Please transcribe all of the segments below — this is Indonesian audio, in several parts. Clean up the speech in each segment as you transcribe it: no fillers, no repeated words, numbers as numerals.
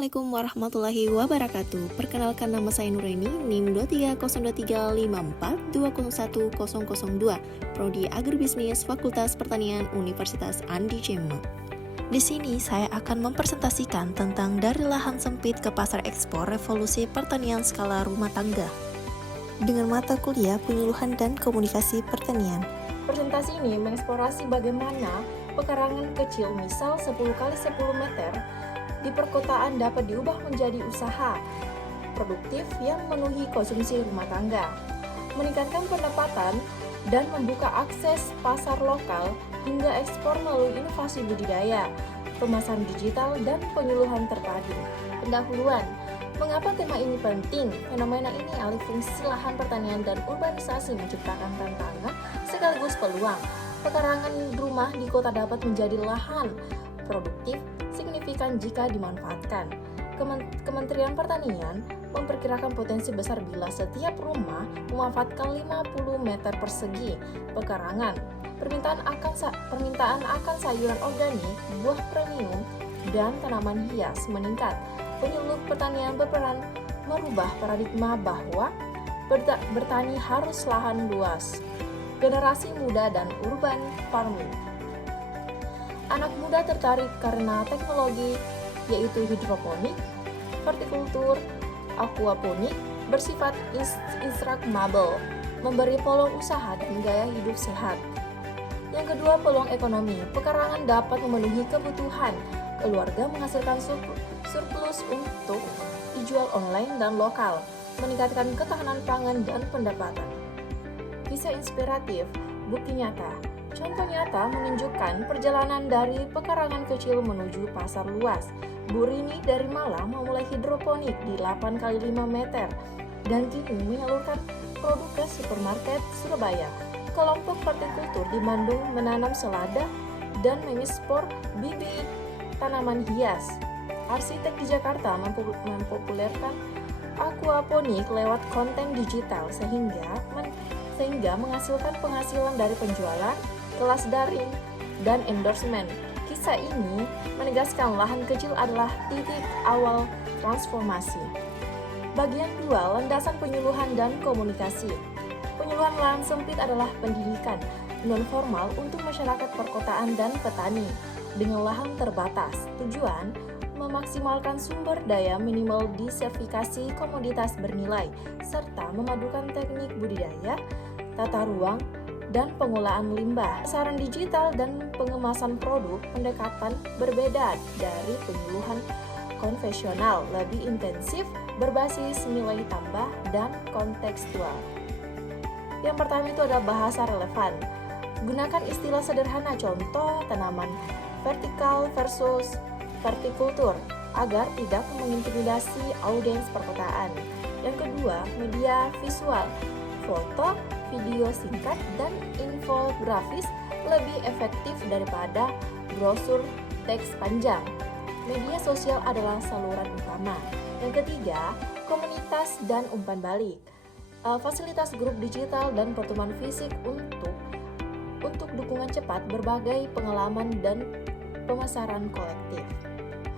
Assalamualaikum warahmatullahi wabarakatuh. Perkenalkan, nama saya Nureni, NIM 2303542010002, Prodi Agribisnis Fakultas Pertanian Universitas Andi Cema. Di sini saya akan mempresentasikan tentang dari lahan sempit ke pasar ekspor revolusi pertanian skala rumah tangga dengan mata kuliah penyuluhan dan komunikasi pertanian. Presentasi ini mengeksplorasi bagaimana pekarangan kecil misal 10 kali 10 meter di perkotaan dapat diubah menjadi usaha produktif yang memenuhi konsumsi rumah tangga, meningkatkan pendapatan, dan membuka akses pasar lokal hingga ekspor melalui inovasi budidaya, pemasaran digital, dan penyuluhan terpadu. Pendahuluan. Mengapa tema ini penting? Fenomena ini alih fungsi lahan pertanian dan urbanisasi menciptakan tantangan sekaligus peluang. Pekarangan rumah di kota dapat menjadi lahan produktif signifikan jika dimanfaatkan. Kementerian Pertanian memperkirakan potensi besar bila setiap rumah memanfaatkan 50 meter persegi pekarangan. Permintaan akan sayuran organik, buah premium, dan tanaman hias meningkat. Penyuluh pertanian berperan merubah paradigma bahwa bertani harus lahan luas. Generasi muda dan urban farming. Anak muda tertarik karena teknologi yaitu hidroponik, hortikultur, aquaponik bersifat instagramable, memberi peluang usaha dan gaya hidup sehat. Yang kedua, peluang ekonomi. Pekarangan dapat memenuhi kebutuhan keluarga, menghasilkan surplus untuk dijual online dan lokal, meningkatkan ketahanan pangan dan pendapatan. Kisah inspiratif, bukti nyata. Contoh nyata menunjukkan perjalanan dari pekarangan kecil menuju pasar luas. Bu Rini dari Malang memulai hidroponik di 8 kali 5 meter dan kini menyalurkan produk ke supermarket Surabaya. Kelompok hortikultur di Bandung menanam selada dan mengekspor bibit tanaman hias. Arsitek di Jakarta mempopulerkan aquaponik lewat konten digital sehingga menghasilkan penghasilan dari penjualan, kelas daring, dan endorsement. Kisah ini menegaskan lahan kecil adalah titik awal transformasi. Bagian 2, landasan penyuluhan dan komunikasi. Penyuluhan lahan sempit adalah pendidikan non-formal untuk masyarakat perkotaan dan petani dengan lahan terbatas. Tujuan memaksimalkan sumber daya minimal diversifikasi komoditas bernilai, serta memadukan teknik budidaya, tata ruang, dan pengolahan limbah. Saran digital dan pengemasan produk pendekatan berbeda dari penyuluhan konvensional, lebih intensif, berbasis nilai tambah, dan kontekstual. Yang pertama itu adalah bahasa relevan. Gunakan istilah sederhana, contoh tanaman vertikal versus hortikultur agar tidak mengintimidasi audiens perkotaan. Yang kedua, media visual, foto, video singkat, dan infografis lebih efektif daripada brosur teks panjang. Media sosial adalah saluran utama. Yang ketiga, komunitas dan umpan balik. Fasilitas grup digital dan pertemuan fisik untuk dukungan cepat, berbagai pengalaman dan pemasaran kolektif.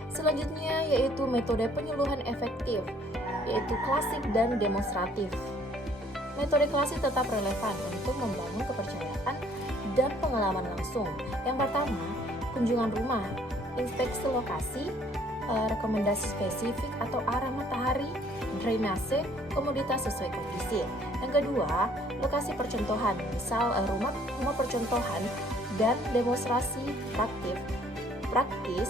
Selanjutnya yaitu metode penyuluhan efektif, yaitu klasik dan demonstratif. Metode klasik tetap relevan untuk membangun kepercayaan dan pengalaman langsung. Yang pertama, kunjungan rumah, inspeksi lokasi, rekomendasi spesifik atau arah matahari, drainase, komoditas sesuai kondisi. Yang kedua, lokasi percontohan, misal rumah percontohan dan demonstrasi praktis,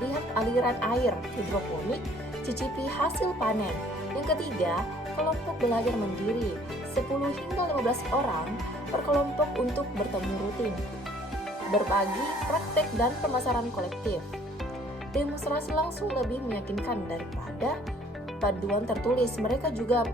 lihat aliran air, hidroponik, cicipi hasil panen. Yang ketiga, kelompok belajar mandiri, 10 hingga 15 orang per kelompok untuk bertemu rutin, berbagi praktek dan pemasaran kolektif. Demonstrasi langsung lebih meyakinkan daripada paduan tertulis. Mereka juga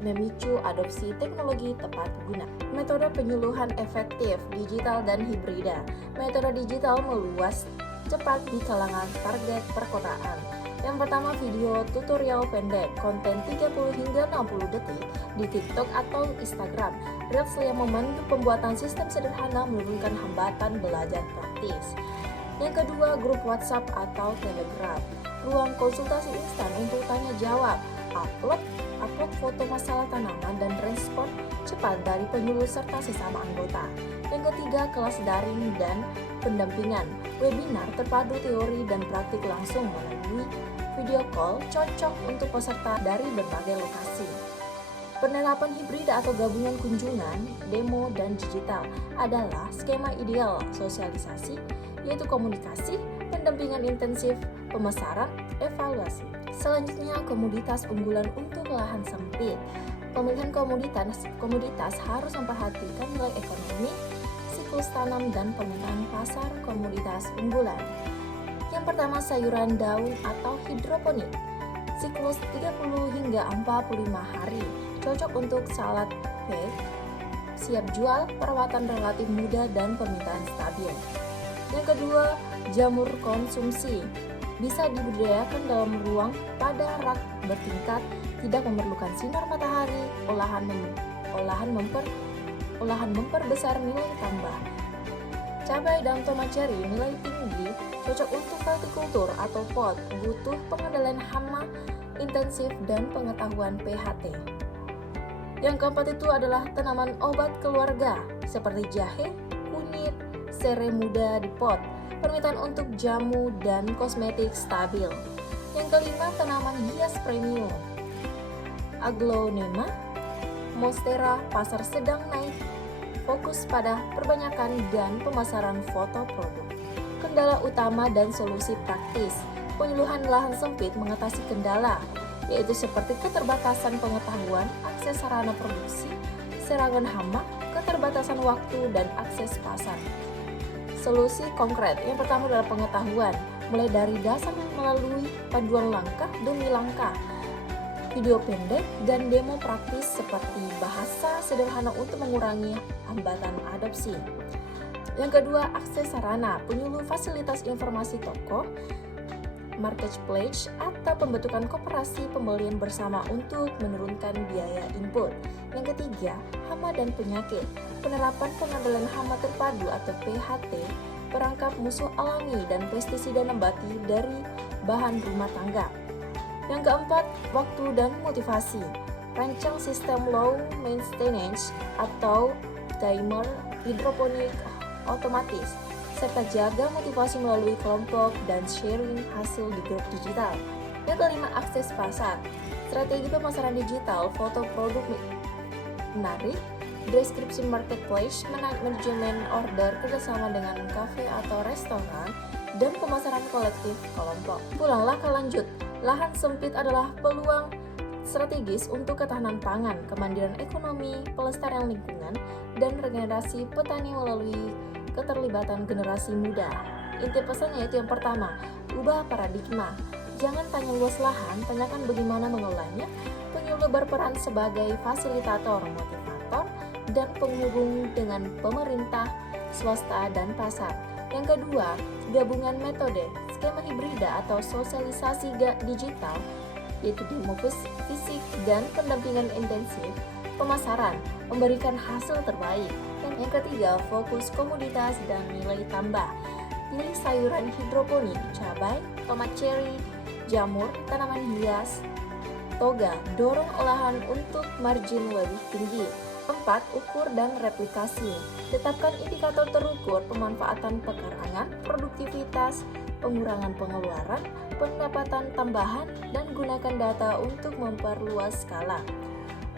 memicu adopsi teknologi tepat guna. Metode penyuluhan efektif, digital dan hibrida. Metode digital meluas cepat di kalangan target perkotaan. Yang pertama, video tutorial pendek, konten 30 hingga 60 detik di TikTok atau Instagram. Reels yang membantu pembuatan sistem sederhana menurunkan hambatan belajar praktis. Yang kedua, grup WhatsApp atau Telegram. Ruang konsultasi instan untuk tanya jawab, upload foto masalah tanaman dan respon cepat dari penyuluh serta sesama anggota. Yang ketiga, kelas daring dan pendampingan. Webinar terpadu teori dan praktik langsung melalui video call cocok untuk peserta dari berbagai lokasi. Penerapan hibrid atau gabungan kunjungan, demo, dan digital adalah skema ideal sosialisasi, yaitu komunikasi, pendampingan intensif, pemasaran, evaluasi. Selanjutnya, komoditas unggulan untuk lahan sempit. Pemilihan komoditas harus memperhatikan nilai ekonomi, siklus tanam, dan permintaan pasar komoditas unggulan. Yang pertama, sayuran daun atau hidroponik. Siklus 30 hingga 45 hari, cocok untuk salad bed, siap jual, perawatan relatif mudah, dan permintaan stabil. Yang kedua, jamur konsumsi. Bisa dibudidayakan dalam ruang pada rak bertingkat, tidak memerlukan sinar matahari, olahan memperbesar nilai tambah. Cabai dan tomat cherry nilai tinggi, cocok untuk hortikultur atau pot, butuh pengendalian hama intensif dan pengetahuan PHT. Yang keempat itu adalah tanaman obat keluarga, seperti jahe, kunyit, serai muda di pot. Permintaan untuk jamu dan kosmetik stabil. Yang kelima, tanaman hias premium. Aglonema, monstera pasar sedang naik, fokus pada perbanyakan dan pemasaran foto produk. Kendala utama dan solusi praktis. Penyuluhan lahan sempit mengatasi kendala, yaitu seperti keterbatasan pengetahuan, akses sarana produksi, serangan hama, keterbatasan waktu, dan akses pasar. Solusi konkret, yang pertama adalah pengetahuan, mulai dari dasar melalui paduan langkah demi langkah, video pendek, dan demo praktis seperti bahasa sederhana untuk mengurangi hambatan adopsi. Yang kedua, akses sarana, penyuluh fasilitas informasi toko, marketplace, atau pembentukan koperasi pembelian bersama untuk menurunkan biaya input. Yang ketiga, hama dan penyakit, penerapan pengendalian hama terpadu atau PHT, perangkap musuh alami dan pestisida nabati dari bahan rumah tangga. Yang keempat, waktu dan motivasi, rancang sistem low maintenance atau timer hidroponik otomatis, serta jaga motivasi melalui kelompok dan sharing hasil di grup digital. Yang kelima, akses pasar, strategi pemasaran digital, foto produk menarik, deskripsi marketplace, manajemen order kerjasama dengan kafe atau restoran, dan pemasaran kolektif kelompok. Pulang langkah lanjut, lahan sempit adalah peluang strategis untuk ketahanan pangan, kemandirian ekonomi, pelestarian lingkungan, dan regenerasi petani melalui keterlibatan generasi muda. Inti pesannya itu yang pertama, ubah paradigma. Jangan tanya luas lahan, tanyakan bagaimana mengelolanya. Penyuluh berperan sebagai fasilitator, motivator, dan penghubung dengan pemerintah, swasta, dan pasar. Yang kedua, gabungan metode, skema hibrida atau sosialisasi digital, yaitu demo fisik dan pendampingan intensif, pemasaran, memberikan hasil terbaik. Yang ketiga, fokus komoditas dan nilai tambah. Pilih sayuran hidroponik, cabai, tomat cherry, jamur, tanaman hias, toga, dorong olahan untuk margin lebih tinggi. 4. Ukur dan replikasi. Tetapkan indikator terukur pemanfaatan pekarangan, produktivitas, pengurangan pengeluaran, pendapatan tambahan, dan gunakan data untuk memperluas skala.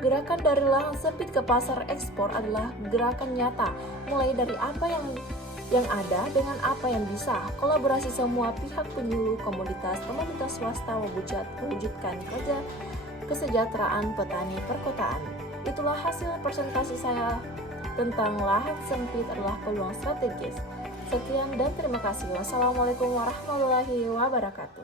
Gerakan dari lahan sempit ke pasar ekspor adalah gerakan nyata, mulai dari apa yang ada dengan apa yang bisa. Kolaborasi semua pihak, penyuluh, komoditas, pemerintah, swasta mewujudkan kesejahteraan petani perkotaan. Itulah hasil presentasi saya tentang lahan sempit adalah peluang strategis. Sekian dan terima kasih. Wassalamualaikum warahmatullahi wabarakatuh.